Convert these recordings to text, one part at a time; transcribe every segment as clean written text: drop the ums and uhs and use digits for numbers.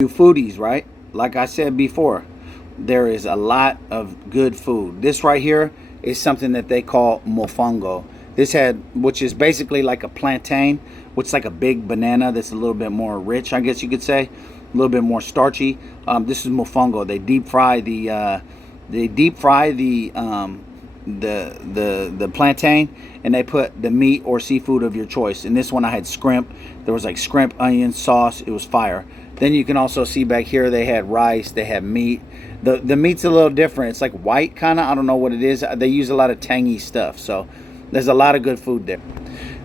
You foodies, right? Like I said before, there is a lot of good food. This right here is something that they call mofongo. This had, which is basically like a plantain, which is like a big banana that's a little bit more rich, I guess you could say, a little bit more starchy. This is mofongo. They deep fry the plantain, and they put the meat or seafood of your choice. In this one I had scrimp. There was like scrimp, onion, sauce. It was fire. Then you can also see back here they had rice, they had meat. The meat's a little different. It's like white kind of. I don't know what it is. They use a lot of tangy stuff. So there's a lot of good food there.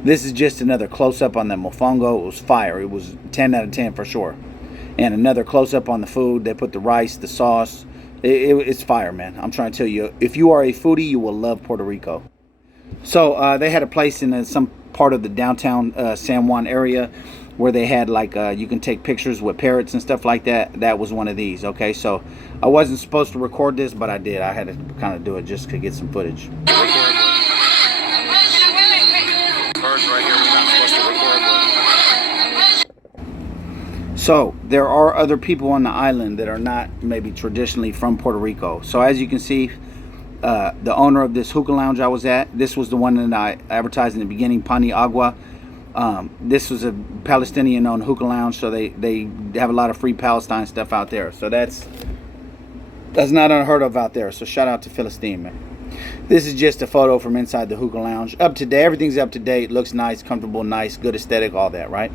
This is just another close-up on the mofongo. It was fire. It was 10 out of 10 for sure. And another close-up on the food. They put the rice, the sauce. It's fire, man. I'm trying to tell you. If you are a foodie, you will love Puerto Rico. So they had a place in some part of the downtown San Juan area where they had like you can take pictures with parrots and stuff like that. That was one of these. Okay, so I wasn't supposed to record this, but I did. I had to kind of do it just to get some footage. So there are other people on the island that are not maybe traditionally from Puerto Rico. So as you can see, the owner of this hookah lounge I was at, this was the one that I advertised in the beginning, Pani Agua. This was a Palestinian-owned hookah lounge, so they have a lot of free Palestine stuff out there. So that's not unheard of out there. So shout out to Philistine, man. This is just a photo from inside the hookah lounge. Up to date, everything's up to date. Looks nice, comfortable, nice, good aesthetic, all that, right?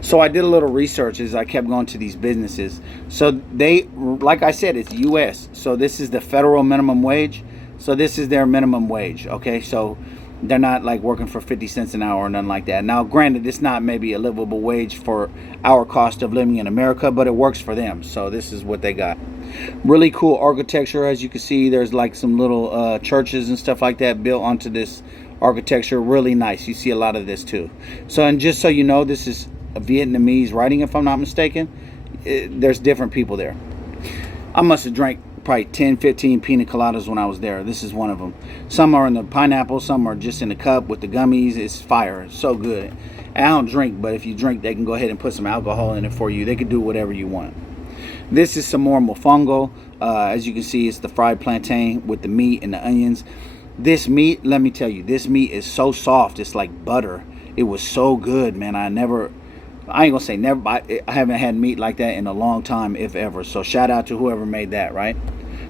So I did a little research as I kept going to these businesses. So they, like I said, it's U.S. So this is the federal minimum wage. So this is their minimum wage, okay? So they're not like working for 50 cents an hour or nothing like that. Now, granted, it's not maybe a livable wage for our cost of living in America, but it works for them. So this is what they got. Really cool architecture. As you can see, there's like some little churches and stuff like that built onto this architecture. Really nice. You see a lot of this too. So, and just so you know, this is a Vietnamese writing, if I'm not mistaken. There's different people there. I must have drank probably 10, 15 pina coladas when I was there. This is one of them. Some are in the pineapple, some are just in the cup with the gummies. It's fire. It's so good. And I don't drink, but if you drink, they can go ahead and put some alcohol in it for you. They can do whatever you want. This is some more mofongo. As you can see, it's the fried plantain with the meat and the onions. This meat, let me tell you, this meat is so soft. It's like butter. It was so good, man. I ain't gonna say never, I haven't had meat like that in a long time, if ever. So shout out to whoever made that, right?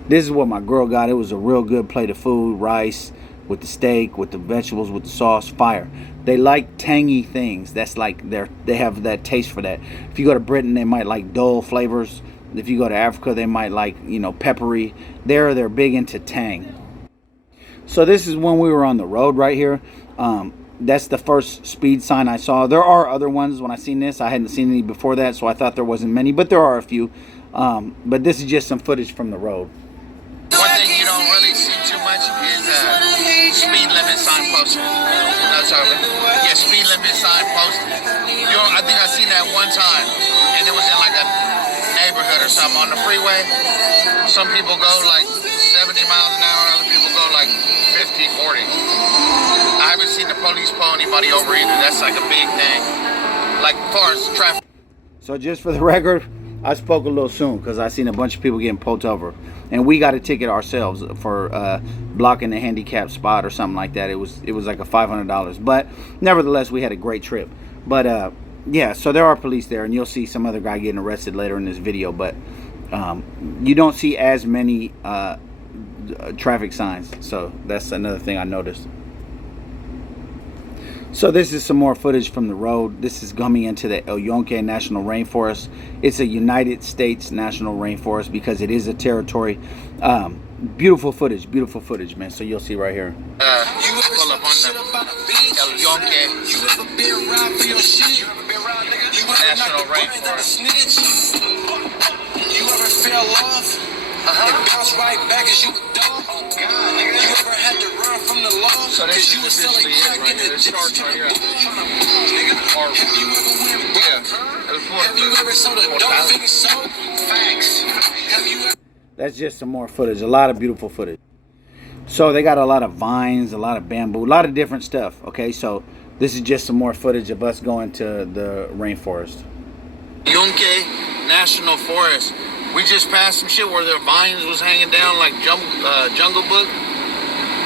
This is what my girl got. It was a real good plate of food, rice with the steak, with the vegetables, with the sauce, fire. They like tangy things. That's like they have that taste for that. If you go to Britain, they might like dull flavors. If you go to Africa, they might like, peppery. They're big into tang. So this is when we were on the road right here. That's the first speed sign I saw. There are other ones. When I seen this, I hadn't seen any before that, so I thought there wasn't many, but there are a few. But this is just some footage from the road. One thing you don't really see too much is speed limit sign posted. Yeah, speed limit sign posted. I think I seen that one time, and it was in like a neighborhood or something on the freeway. Some people go like 70 miles an hour, other people go like 50, 40. I haven't seen the police pull anybody over either. That's like a big thing. Like as far as traffic. So just for the record, I spoke a little soon because I seen a bunch of people getting pulled over, and we got a ticket ourselves for blocking the handicapped spot or something like that. It was like a $500, but nevertheless we had a great trip. But yeah, so there are police there, and you'll see some other guy getting arrested later in this video. But you don't see as many traffic signs, so that's another thing I noticed. So this is some more footage from the road. This is coming into the El Yunque National Rainforest. It's a United States National Rainforest because it is a territory. Beautiful footage, man. So you'll see right here. You pull up on the El Yunque National Rainforest. You ever fell off and bounce right back as you a dog? Oh God, nigga. You ever had to run from the law because you was selling crack in the ditch to the bull? Nigga, have you ever went broke? Have you ever sold a dope fiend soap? Facts. Have you ever... That's just some more footage. A lot of beautiful footage. So they got a lot of vines, a lot of bamboo, a lot of different stuff. Okay, so this is just some more footage of us going to the rainforest. Yunque national forest. We just passed some shit where their vines was hanging down like Jungle Book.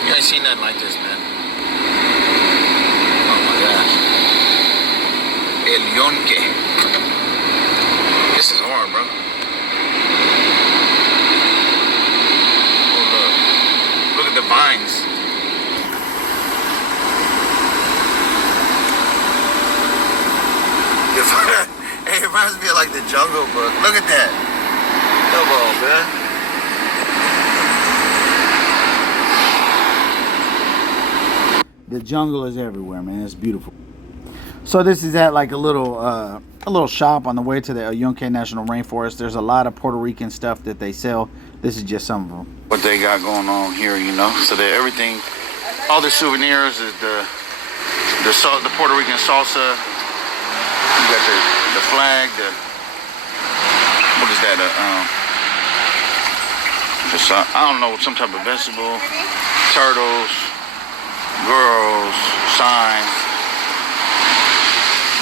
You ain't seen nothing like this, man. Oh my gosh. El Yonke. This is hard, bro. Oh, look at the vines. Hey, it reminds me of like the Jungle Book. Look at that. Come on, man. The jungle is everywhere, man. It's beautiful. So this is at like a little shop on the way to the Yonke National Rainforest. There's a lot of Puerto Rican stuff that they sell. This is just some of them. What they got going on here, you know. So that everything, all the souvenirs is the Puerto Rican salsa. You got the flag, what is that? I don't know, some type of vegetable, turtles, girls, signs.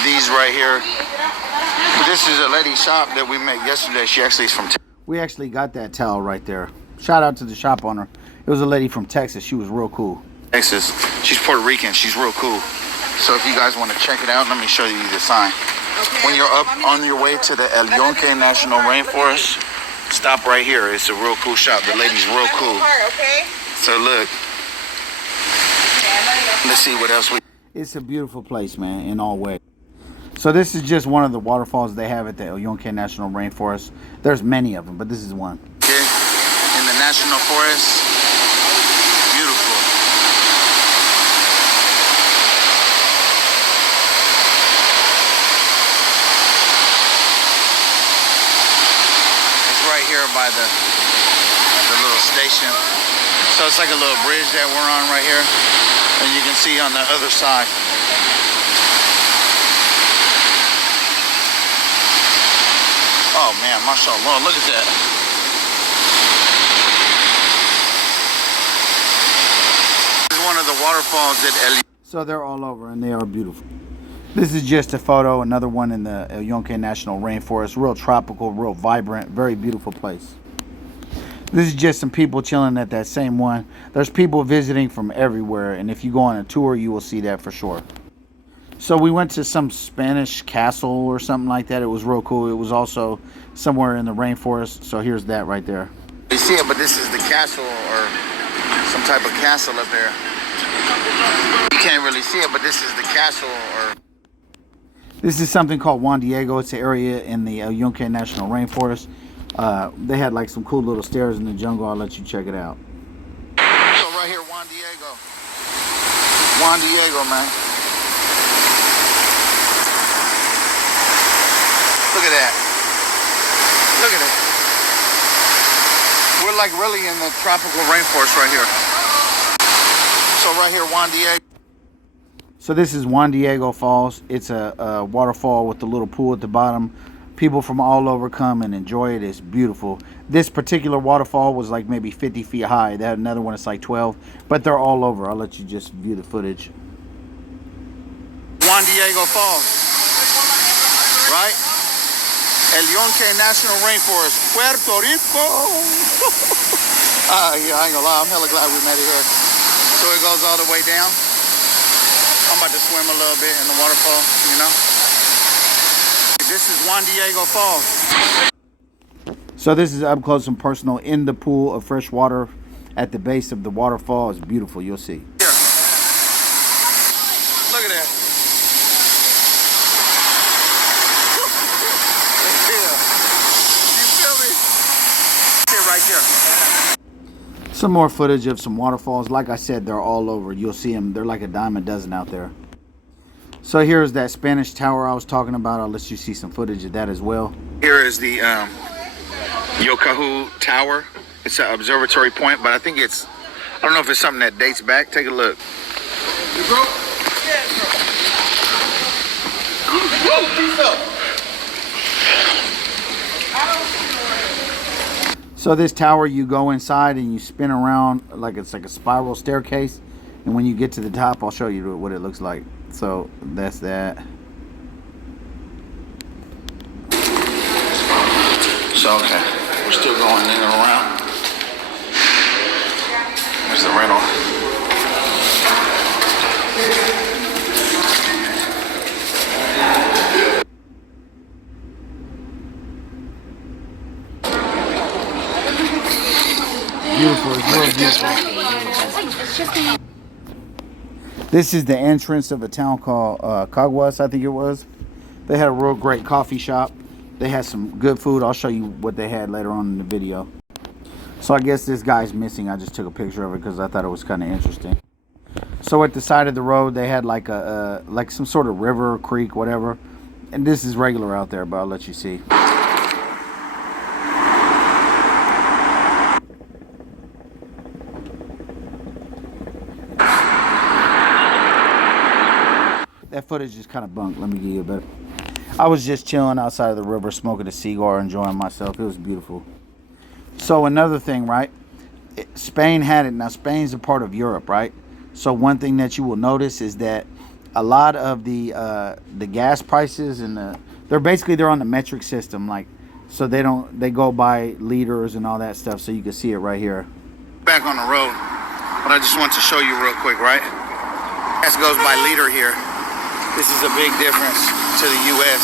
These right here. This is a lady shop that we met yesterday. She actually is from Texas. We actually got that towel right there. Shout out to the shop owner. It was a lady from Texas. She was real cool. Texas. She's Puerto Rican. She's real cool. So if you guys want to check it out, let me show you the sign. When you're up on your way to the El Yonke National Rainforest, stop right here. It's a real cool shop. The lady's real cool. So look. Let's see what else we... It's a beautiful place, man, in all ways. So this is just one of the waterfalls they have at the El Yonke National Rainforest. There's many of them, but this is one. Okay. In the National Forest. Beautiful. Right here by the little station. So it's like a little bridge that we're on right here. And you can see on the other side. Oh man, mashallah, look at that. This is one of the waterfalls at El... So they're all over and they are beautiful. This is just a photo, another one in the El Yonke National Rainforest. Real tropical, real vibrant, very beautiful place. This is just some people chilling at that same one. There's people visiting from everywhere, and if you go on a tour, you will see that for sure. So we went to some Spanish castle or something like that. It was real cool. It was also somewhere in the rainforest. So here's that right there. You see it, but this is the castle or some type of castle up there. You can't really see it, but this is the castle or... This is something called Juan Diego. It's an area in the Yonke National Rainforest. They had like some cool little stairs in the jungle. I'll let you check it out. So right here, Juan Diego. Juan Diego, man. Look at that. Look at it. We're like really in the tropical rainforest right here. So right here, Juan Diego. So this is Juan Diego Falls. It's a waterfall with a little pool at the bottom. People from all over come and enjoy it. It's beautiful. This particular waterfall was like maybe 50 feet high. They had another one that's like 12, but they're all over. I'll let you just view the footage. Juan Diego Falls, right? El Yonke National Rainforest, Puerto Rico. Yeah, I ain't gonna lie, I'm hella glad we made it here. So it goes all the way down. I'm about to swim a little bit in the waterfall, you know. This is Juan Diego Falls. So this is up close and personal in the pool of fresh water at the base of the waterfall. It's beautiful, you'll see. Here. Look at that. You feel me? Here, right here. Some more footage of some waterfalls. Like I said, they're all over. You'll see them. They're like a dime a dozen out there. So here's that Spanish tower I was talking about. I'll let you see some footage of that as well. Here is the Yokahu Tower. It's an observatory point, but I think it's, I don't know if it's something that dates back. Take a look. You broke? So this tower, you go inside and you spin around like it's like a spiral staircase. And when you get to the top, I'll show you what it looks like. So that's that. So, okay, we're still going in and around. There's the rental. Beautiful. It's real beautiful. This is the entrance of a town called Caguas, I think it was. They had a real great coffee shop. They had some good food. I'll show you what they had later on in the video. So I guess this guy's missing. I just took a picture of it because I thought it was kind of interesting. So at the side of the road, they had like like some sort of river, creek, whatever. And this is regular out there, but I'll let you see. That footage is kind of bunk. Let me give you a better. I was just chilling outside of the river, smoking a cigar, enjoying myself. It was beautiful. So another thing, right? Spain had it. Now Spain's a part of Europe, right? So one thing that you will notice is that a lot of the gas prices and they're on the metric system, like, so they go by liters and all that stuff. So you can see it right here. Back on the road, but I just want to show you real quick, right? Gas goes by liter here. This is a big difference to the U.S.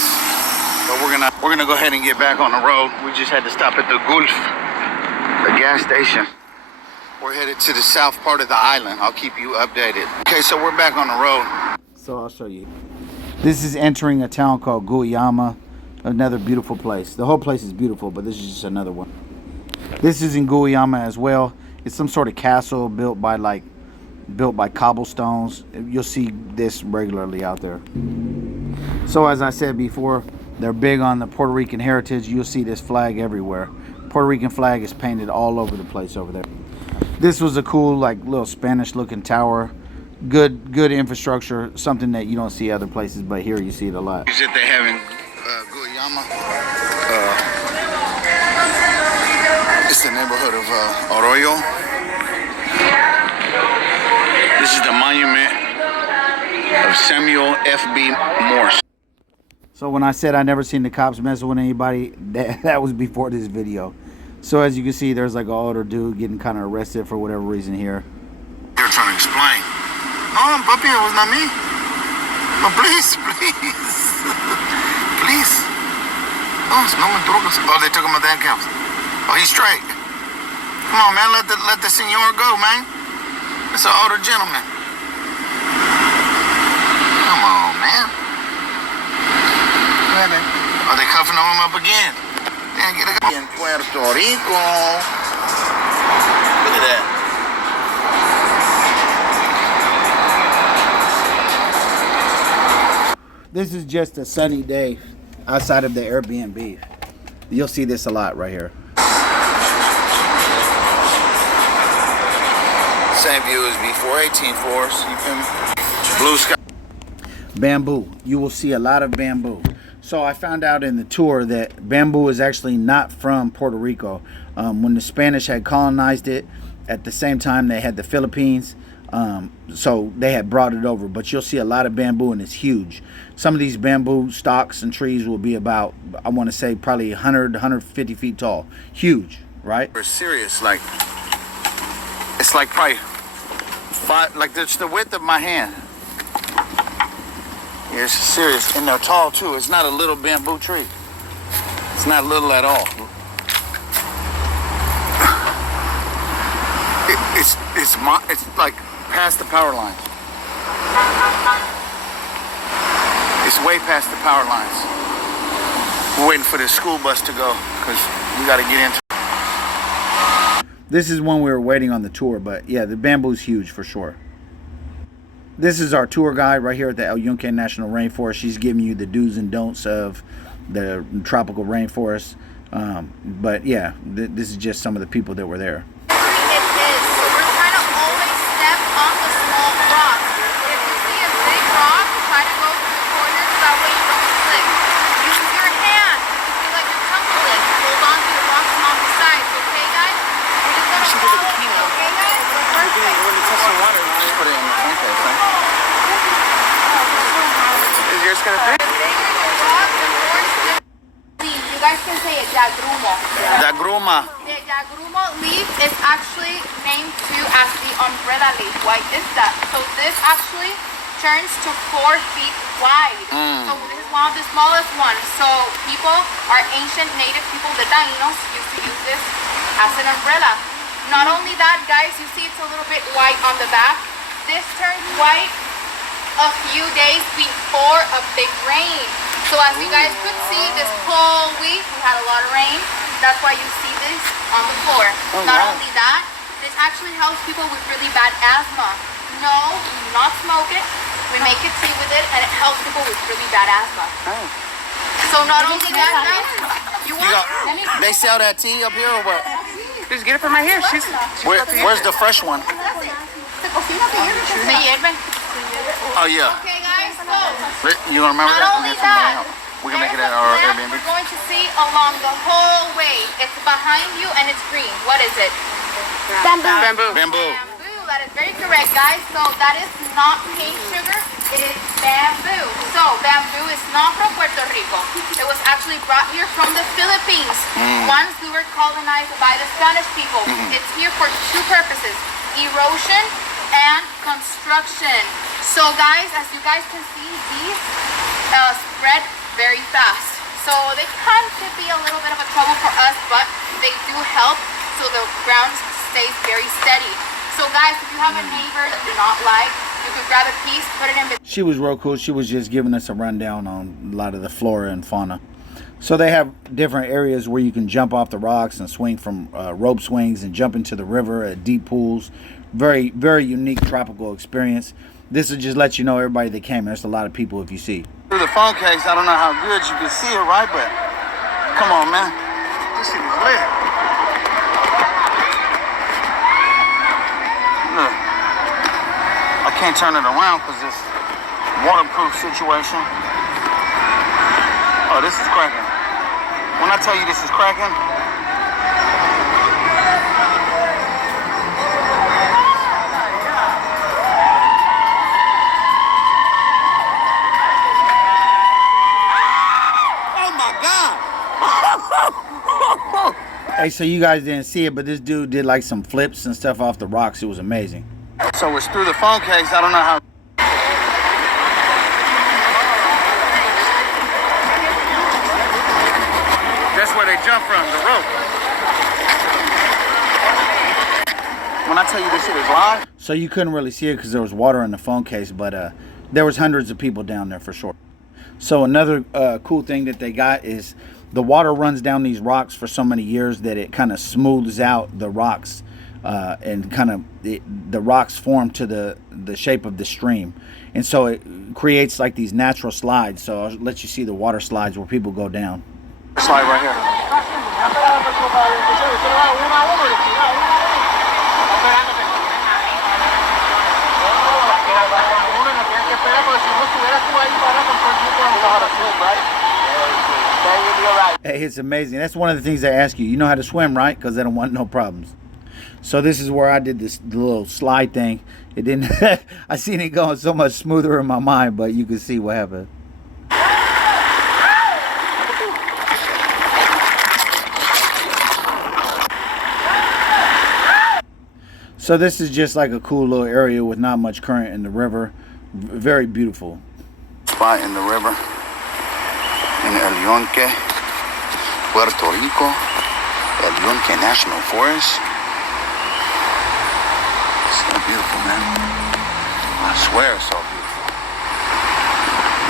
But we're gonna go ahead and get back on the road. We just had to stop at the Gulf, the gas station. We're headed to the south part of the island. I'll keep you updated. Okay, so we're back on the road. So I'll show you. This is entering a town called Guyama, another beautiful place. The whole place is beautiful, but this is just another one. This is in Guyama as well. It's some sort of castle built by cobblestones. You'll see this regularly out there. So as I said before, they're big on the Puerto Rican heritage. You'll see this flag everywhere. Puerto Rican flag is painted all over the place over there. This was a cool, like, little Spanish looking tower. Good infrastructure, something that you don't see other places, but here you see it a lot. That they have in Guyama. It's the neighborhood of Arroyo. This is the monument of Samuel F.B. Morse. So when I said I never seen the cops mess with anybody, that was before this video. So as you can see, there's like an older dude getting kind of arrested for whatever reason here. They're trying to explain. No, papi, it was not me. No, please. Please. No, me trucos. Oh, they took him at the handcuffs. Oh, he's straight. Come on, man, let the senor go, man. It's an older gentleman. Come on, man. Are they cuffing him up again? Damn, get a guy in Puerto Rico. Look at that. This is just a sunny day outside of the Airbnb. You'll see this a lot right here. Same view as before, 18-4s, you feel me? Blue sky. Bamboo. You will see a lot of bamboo. So I found out in the tour that bamboo is actually not from Puerto Rico. When the Spanish had colonized it, at the same time they had the Philippines. So they had brought it over. But you'll see a lot of bamboo, and it's huge. Some of these bamboo stalks and trees will be about, I want to say, probably 100, 150 feet tall. Huge, right? We're serious, like, it's like probably like it's the width of my hand. It's serious, and they're tall too. It's not a little bamboo tree. It's not little at all. It's like past the power lines. It's way past the power lines. We're waiting for the school bus to go because we got to get into. This is when we were waiting on the tour, but yeah, the bamboo's huge for sure. This is our tour guide right here at the El Yunque National Rainforest. She's giving you the do's and don'ts of the tropical rainforest. But yeah, this is just some of the people that were there. It is. So we're trying to always step on the small rock. If you see a big rock, try to go through the corners. That way you don't slip. Use your hand. It could be like a tumbling. Hold on to the rocks on the sides. Okay, guys? We're just gonna follow. Okay, guys? Perfect. Just put it in the front there, right? Is yours gonna fit? You guys can say it, Yagrumo. The gruma. The Yagrumo leaf is actually named too as the umbrella leaf. Why is that? So this actually turns to 4 feet wide. So this is one of the smallest ones. So people, our ancient native people, the Taínos, used to use this as an umbrella. Not only that, guys, you see it's a little bit white on the back. This turns white a few days before a big rain. So as you guys could see, this whole week we had a lot of rain. That's why you see this on the floor. Not only that, this actually helps people with really bad asthma. No, we do not smoke it. We make it tea with it, and it helps people with really bad asthma. So not only that, guys, They sell that tea up here or what? Just get it from right here. Where's the fresh one? se hierven. Oh yeah. Okay, guys, so You gonna remember not that? only that, We can make it there's at a our plant Airbnb. we're going to see along the whole way. It's behind you and it's green. What is it? Bamboo. Bamboo. Bamboo. That is very correct, guys. So that is not cane sugar. It is bamboo. So bamboo is not from Puerto Rico. It was actually brought here from the Philippines. Once we were colonized by the Spanish people. It's here for 2 purposes: erosion and construction. So guys, as you guys can see, these spread very fast. So they kind of could be a little bit of a trouble for us, but they do help so the ground stays very steady. So guys, if you have a neighbor that you do not like, you could grab a piece, put it in between. She was real cool. She was just giving us a rundown on a lot of the flora and fauna. So they have different areas where you can jump off the rocks and swing from rope swings and jump into the river at deep pools. Very, very unique tropical experience. This will just let you know everybody that came. There's a lot of people if you see. Through the phone case, I don't know how good you can see it, right? But come on, man. This shit is lit. Look, I can't turn it around because this waterproof situation. Oh, this is cracking. When I tell you this is cracking, hey, so you guys didn't see it, but this dude did like some flips and stuff off the rocks. It was amazing. So it's through the phone case. I don't know how. That's where they jump from, the rope. When I tell you this shit is live. So you couldn't really see it because there was water in the phone case, but there was hundreds of people down there for sure. So another cool thing that they got is the water runs down these rocks for so many years that it kind of smooths out the rocks and kind of the rocks form to the shape of the stream. And so it creates like these natural slides. So I'll let you see the water slides where people go down. Slide right here. Hey, it's amazing. That's one of the things they ask you. You know how to swim, right? Because they don't want no problems. So this is where I did this little slide thing. It didn't. I seen it going so much smoother in my mind, but you can see what happened. So this is just like a cool little area with not much current in the river. Very beautiful. Spot in the river in El Yunque, Puerto Rico, El Yunque National Forest. It's so beautiful, man. I swear it's so beautiful.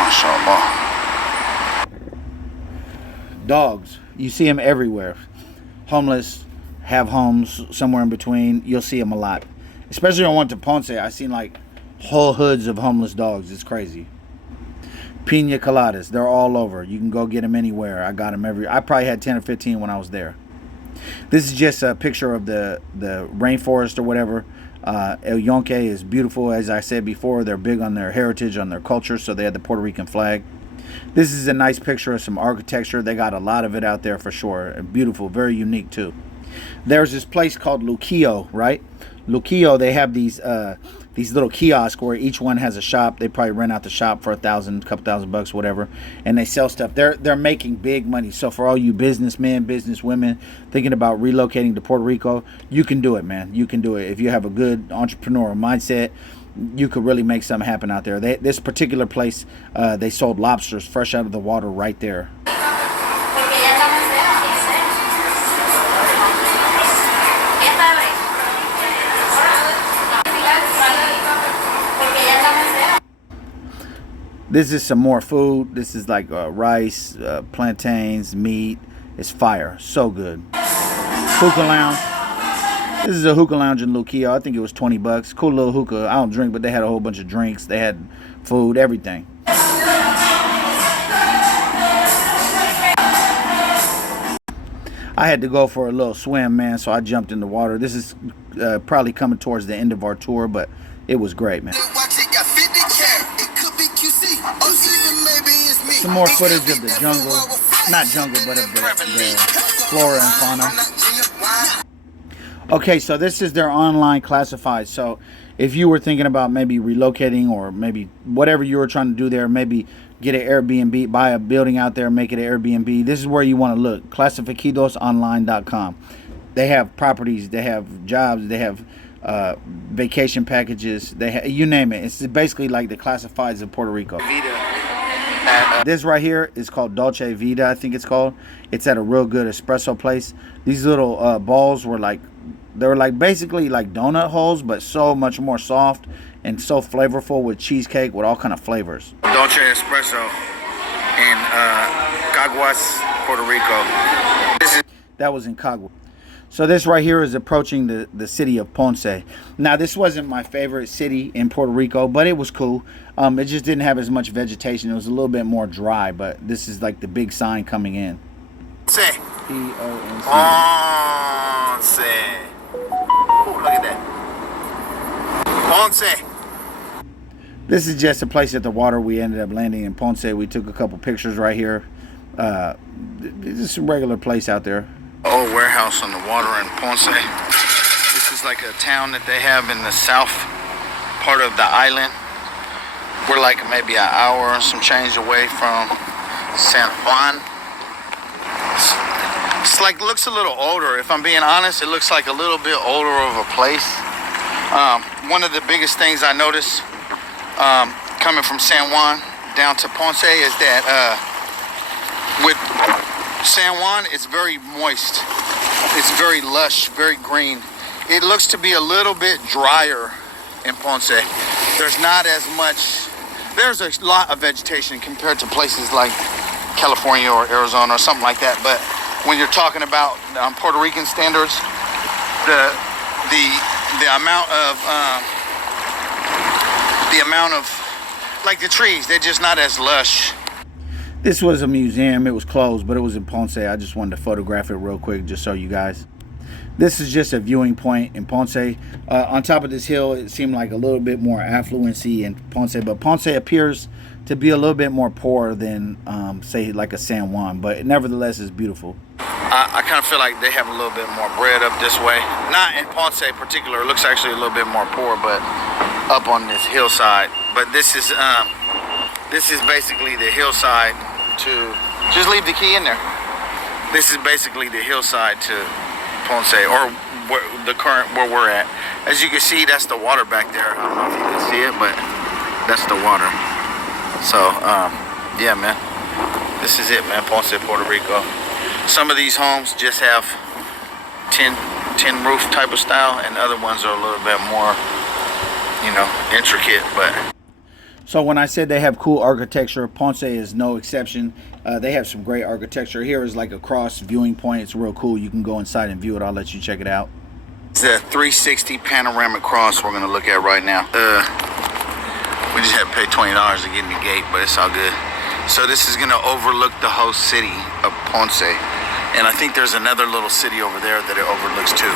MashaAllah. Dogs. You see them everywhere. Homeless, have homes somewhere in between. You'll see them a lot. Especially on one to Ponce, I seen like whole hoods of homeless dogs. It's crazy. Pina coladas, they're all over. You can go get them anywhere. I got them I probably had 10 or 15 when I was there. This is just a picture of the rainforest or whatever. El Yunque is beautiful. As I said before, they're big on their heritage, on their culture, so they had the Puerto Rican flag. This is a nice picture of some architecture. They got a lot of it out there for sure. Beautiful, very unique too. There's this place called Luquillo, right? Luquillo, they have these these little kiosks where each one has a shop. They probably rent out the shop for $1,000, couple $1,000, whatever, and they sell stuff. They're making big money. So for all you businessmen, businesswomen thinking about relocating to Puerto Rico, you can do it, man. You can do it if you have a good entrepreneurial mindset. You could really make something happen out there. This particular place, they sold lobsters fresh out of the water right there. This is some more food. This is like rice, plantains, meat. It's fire. So good. Hookah lounge. This is a hookah lounge in Luquillo. I think it was $20. Cool little hookah. I don't drink, but they had a whole bunch of drinks. They had food, everything. I had to go for a little swim, man, so I jumped in the water. This is probably coming towards the end of our tour, but it was great, man. Some more footage of the jungle. Not jungle, but of the flora and fauna. Okay, so this is their online classified. So if you were thinking about maybe relocating or maybe whatever you were trying to do there, maybe get an Airbnb, buy a building out there, make it an Airbnb. This is where you want to look. Clasifiquidosonline.com. They have properties, they have jobs, they have vacation packages, they have, you name it. It's basically like the classifieds of Puerto Rico. This right here is called Dolce Vita, I think it's called. It's at a real good espresso place. These little balls were like, they were like basically like donut holes, but so much more soft and so flavorful with cheesecake with all kind of flavors. Dolce Espresso in Caguas, Puerto Rico. That was in Caguas. So this right here is approaching the city of Ponce. Now this wasn't my favorite city in Puerto Rico, but it was cool. It just didn't have as much vegetation. It was a little bit more dry, but this is like the big sign coming in. Ponce. Ponce. Ponce. Ooh, look at that. Ponce. This is just a place at the water. We ended up landing in Ponce. We took a couple pictures right here. It's a regular place out there. Old warehouse on the water in Ponce. This is like a town that they have in the south part of the island. We're like maybe an hour and some change away from San Juan. It's like, looks a little older. If I'm being honest, it looks like a little bit older of a place. One of the biggest things I noticed coming from San Juan down to Ponce is that with San Juan, it's very moist. It's very lush, very green. It looks to be a little bit drier in Ponce. There's not as much, there's a lot of vegetation compared to places like California or Arizona or something like that. But when you're talking about Puerto Rican standards, the amount of like the trees, they're just not as lush. This was a museum. It was closed, but it was in Ponce. I just wanted to photograph it real quick just so you guys. This is just a viewing point in Ponce. On top of this hill, it seemed like a little bit more affluency in Ponce, but Ponce appears to be a little bit more poor than, say, like a San Juan, but nevertheless, it's beautiful. I kind of feel like they have a little bit more bread up this way. Not in Ponce in particular. It looks actually a little bit more poor, but up on this hillside. But this is basically the hillside to, just leave the key in there. This is basically the hillside to Ponce, or where we're at. As you can see, that's the water back there. I don't know if you can see it, but that's the water. So, yeah, man. This is it, man. Ponce, Puerto Rico. Some of these homes just have tin roof type of style, and other ones are a little bit more, you know, intricate, but. So when I said they have cool architecture, Ponce is no exception. They have some great architecture. Here is like a cross viewing point. It's real cool. You can go inside and view it. I'll let you check it out. It's a 360 panoramic cross we're going to look at right now. We just had to pay $20 to get in the gate, but it's all good. So this is going to overlook the whole city of Ponce. And I think there's another little city over there that it overlooks too.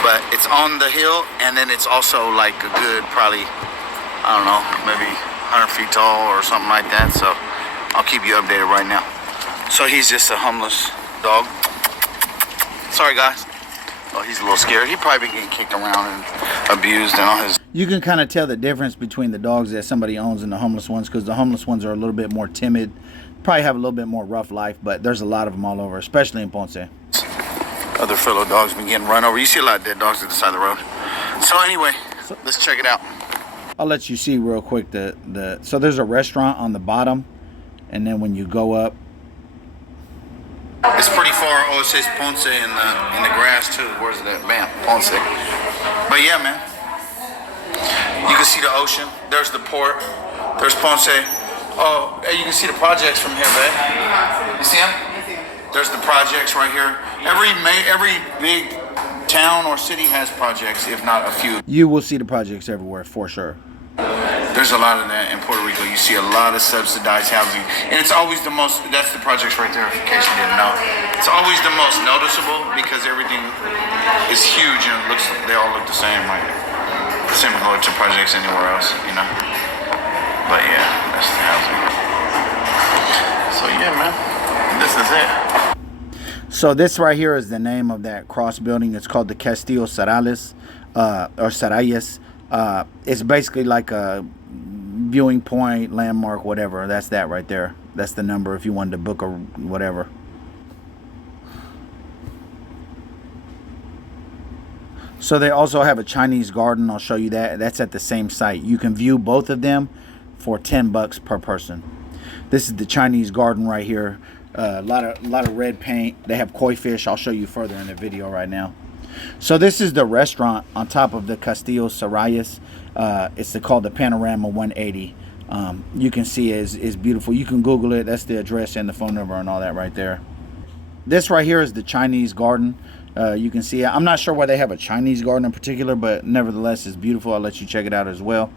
But it's on the hill, and then it's also like a good, probably, I don't know, maybe 100 feet tall or something like that. So I'll keep you updated right now. So he's just a homeless dog. Sorry, guys. Oh, he's a little scared. He probably been getting kicked around and abused and all his. You can kind of tell the difference between the dogs that somebody owns and the homeless ones, because the homeless ones are a little bit more timid, probably have a little bit more rough life, but there's a lot of them all over, especially in Ponce. Other fellow dogs been getting run over. You see a lot of dead dogs at the side of the road. So anyway, let's check it out. I'll let you see real quick so there's a restaurant on the bottom, and then when you go up, it's pretty far. Oh, it says Ponce in the grass too. Where's that? Bam, Ponce. But yeah, man, you can see the ocean. There's the port. There's Ponce. Oh, hey, you can see the projects from here, babe. You see them? There's the projects right here. Every big town or city has projects, if not a few. You will see the projects everywhere for sure. There's a lot of that in Puerto Rico. You see a lot of subsidized housing, and it's always the most. That's the projects right there, in case you didn't know. It's always the most noticeable because everything is huge and they all look the same, like similar to projects anywhere else, you know. But yeah, that's the housing. So yeah, man, this is it. So this right here is the name of that cross building. It's called the Castillo Sarales, or Sarayes. It's basically like a viewing point, landmark, whatever. That's that right there. That's the number if you wanted to book or whatever. So they also have a Chinese garden. I'll show you that. That's at the same site. You can view both of them for $10 per person. This is the Chinese garden right here. A lot of red paint. They have koi fish. I'll show you further in the video right now. So this is the restaurant on top of the Castillo Sarayes. It's called the Panorama 180. You can see it's beautiful. You can Google it. That's the address and the phone number and all that right there. This right here is the Chinese garden. You can see it. I'm not sure why they have a Chinese garden in particular, but nevertheless, it's beautiful. I'll let you check it out as well.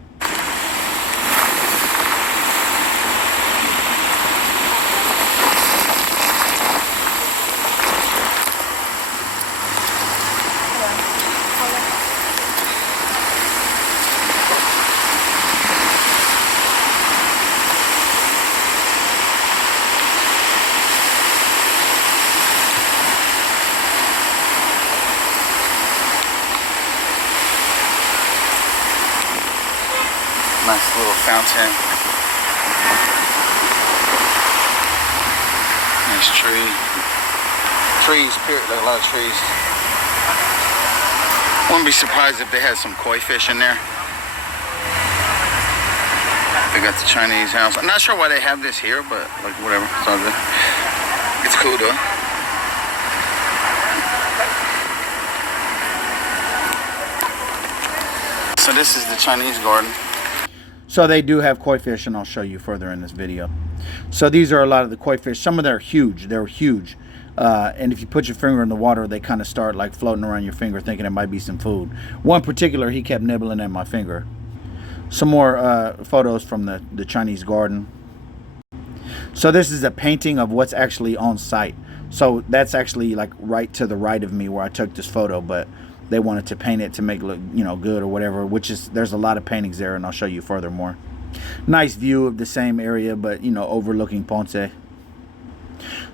Nice little fountain. Nice tree. Trees, period. Like a lot of trees. Wouldn't be surprised if they had some koi fish in there. They got the Chinese house. I'm not sure why they have this here, but like whatever. It's all good. It's cool though. So this is the Chinese garden. So they do have koi fish, and I'll show you further in this video. So these are a lot of the koi fish. Some of them are huge. They're huge. And if you put your finger in the water, they kind of start like floating around your finger, thinking it might be some food. One particular, he kept nibbling at my finger. Some more photos from the Chinese garden. So this is a painting of what's actually on site. So that's actually like right to the right of me where I took this photo, but they wanted to paint it to make it look, you know, good or whatever, which is, there's a lot of paintings there, and I'll show you furthermore. Nice view of the same area, but, you know, overlooking Ponce.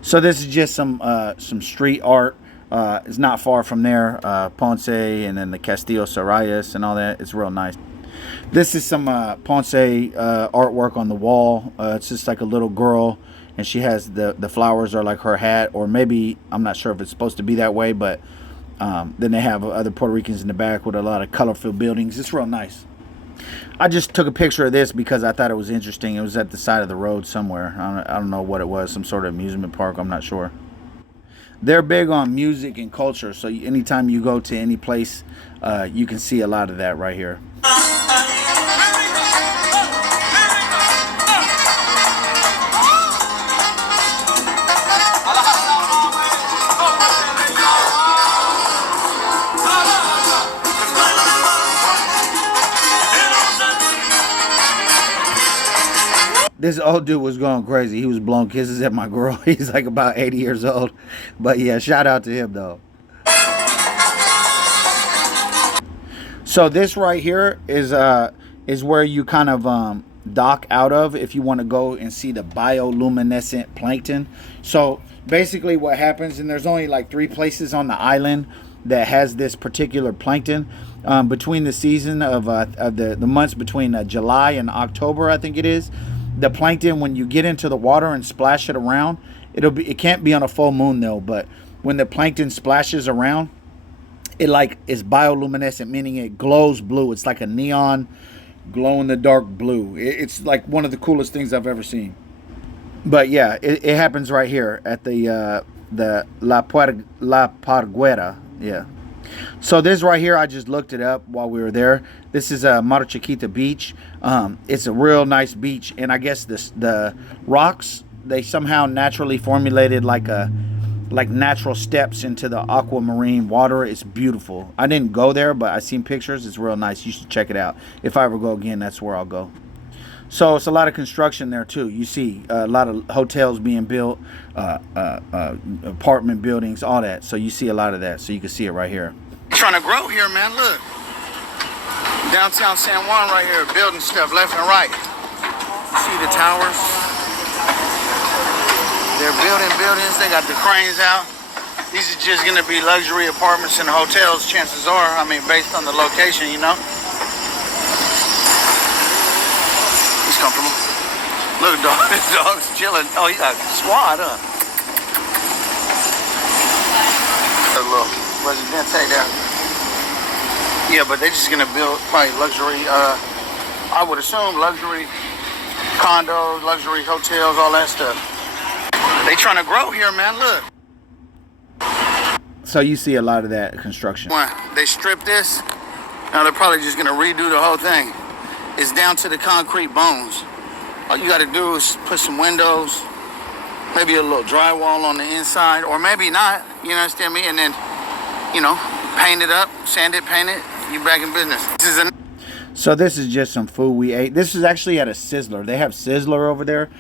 So this is just some street art. It's not far from there, Ponce and then the Castillo Sarayes and all that. It's real nice. This is some Ponce artwork on the wall. It's just like a little girl, and she has the flowers are like her hat, or maybe, I'm not sure if it's supposed to be that way, but then they have other Puerto Ricans in the back with a lot of colorful buildings. It's real nice. I just took a picture of this because I thought it was interesting. It was at the side of the road somewhere. I don't know what it was. Some sort of amusement park. I'm not sure. They're big on music and culture. So anytime you go to any place, you can see a lot of that right here. This old dude was going crazy. He was blowing kisses at my girl. He's like about 80 years old. But yeah, shout out to him though. So this right here is where you kind of dock out of if you want to go and see the bioluminescent plankton. So basically what happens, and there's only like 3 places on the island that has this particular plankton. Between the season of the months between July and October, I think it is, the plankton, when you get into the water and splash it around, it can't be on a full moon though, but when the plankton splashes around, it like is bioluminescent, meaning it glows blue. It's like a neon glow in the dark blue. It's like one of the coolest things I've ever seen. But yeah, it happens right here at the La Parguera. Yeah. So this right here, I just looked it up while we were there. This is Mar Chiquita Beach. It's a real nice beach, and I guess the rocks, they somehow naturally formulated like natural steps into the aquamarine water. It's beautiful. I didn't go there, but I seen pictures. It's real nice. You should check it out. If I ever go again, that's where I'll go. So it's a lot of construction there too. You see a lot of hotels being built, apartment buildings, all that. So you see a lot of that. So you can see it right here. Trying to grow here, man. Look, downtown San Juan right here, building stuff left and right. See the towers? They're building buildings. They got the cranes out. These are just gonna be luxury apartments and hotels, chances are. I mean, based on the location, you know. He's comfortable. Look, dog. This dog's chilling. Oh, he got squad up. A little residente there. Yeah, but they're just gonna build probably luxury. I would assume luxury condos, luxury hotels, all that stuff. They trying to grow here, man. Look. So you see a lot of that construction. They stripped this. Now they're probably just gonna redo the whole thing. It's down to the concrete bones. All you gotta do is put some windows, maybe a little drywall on the inside, or maybe not. You understand me? And then, you know, paint it up, sand it, paint it. You back in business. So this is just some food we ate. This is actually at a Sizzler. They have Sizzler over there.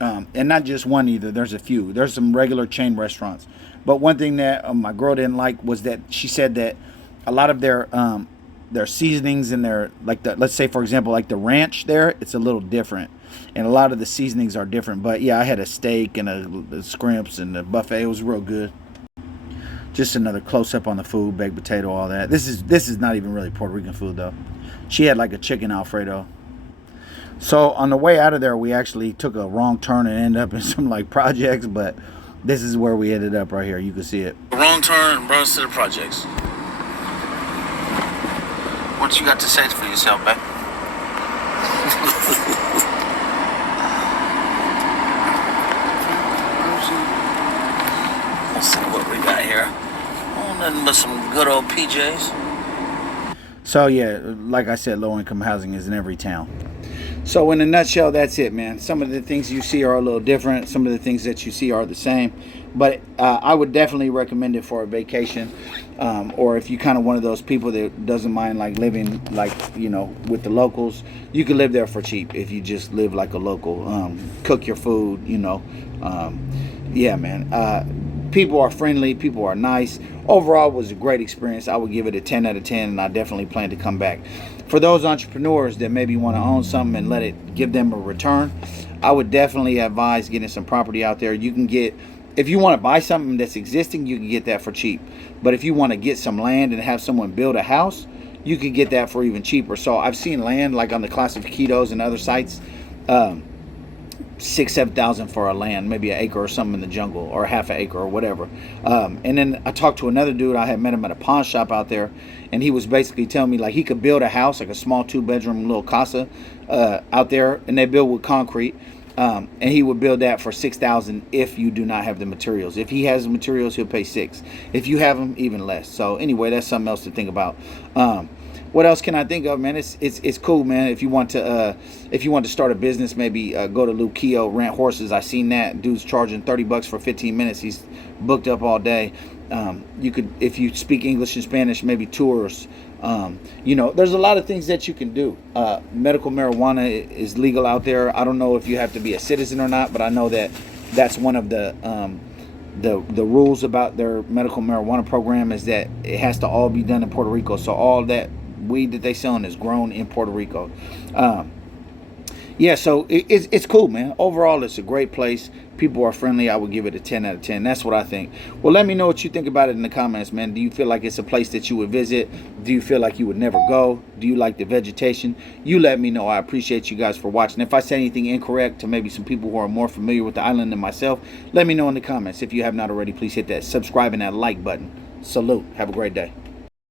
And not just one either. There's a few. There's some regular chain restaurants. But one thing that my girl didn't like was that she said that a lot of their seasonings and their, like the, let's say for example, like the ranch there, it's a little different. And a lot of the seasonings are different. But yeah, I had a steak and a scrimps and the buffet. It was real good. Just another close up on the food, baked potato, all that. This is not even really Puerto Rican food though. She had like a chicken Alfredo. So on the way out of there, we actually took a wrong turn and ended up in some like projects, but this is where we ended up right here. You can see it. Wrong turn brought us to the projects. What you got to say for yourself, babe? Let's see what we got here. Oh, nothing but some good old PJs. So yeah, like I said, low-income housing is in every town. So in a nutshell, that's it, man. Some of the things you see are a little different. Some of the things that you see are the same. But I would definitely recommend it for a vacation. Or if you kind of one of those people that doesn't mind like living like, you know, with the locals, you can live there for cheap if you just live like a local. Cook your food, you know. Yeah, man. People are friendly. People are nice. Overall, it was a great experience. I would give it a 10 out of 10, and I definitely plan to come back. For those entrepreneurs that maybe want to own something and let it give them a return, I would definitely advise getting some property out there. You can get, if you want to buy something that's existing, you can get that for cheap. But if you want to get some land and have someone build a house, you could get that for even cheaper. So I've seen land like on the Classificados and other sites, 6,000-7,000 for a land, maybe an acre or something in the jungle, or half an acre or whatever. And then I talked to another dude. I had met him at a pawn shop out there, and he was basically telling me like he could build a house, like a small 2-bedroom little casa out there, and they build with concrete. And he would build that for 6,000 if you do not have the materials. If he has the materials, he'll pay 6. If you have them, even less. So anyway, that's something else to think about. What else can I think of, man? It's cool, man. If you want to start a business, maybe go to Luquillo, rent horses. I seen that dude's charging $30 for 15 minutes. He's booked up all day. You could, if you speak English and Spanish, maybe tours. You know, there's a lot of things that you can do. Medical marijuana is legal out there. I don't know if you have to be a citizen or not, but I know that that's one of the rules about their medical marijuana program is that it has to all be done in Puerto Rico. So all that weed that they selling is grown in Puerto Rico. Yeah, so it's cool, man. Overall, it's a great place. People are friendly. I would give it a 10 out of 10. That's what I think. Well, let me know what you think about it in the comments, man. Do you feel like it's a place that you would visit? Do you feel like you would never go? Do you like the vegetation? You let me know. I appreciate you guys for watching. If I say anything incorrect to maybe some people who are more familiar with the island than myself, let me know in the comments. If you have not already, please hit that subscribe and that like button. Salute. Have a great day.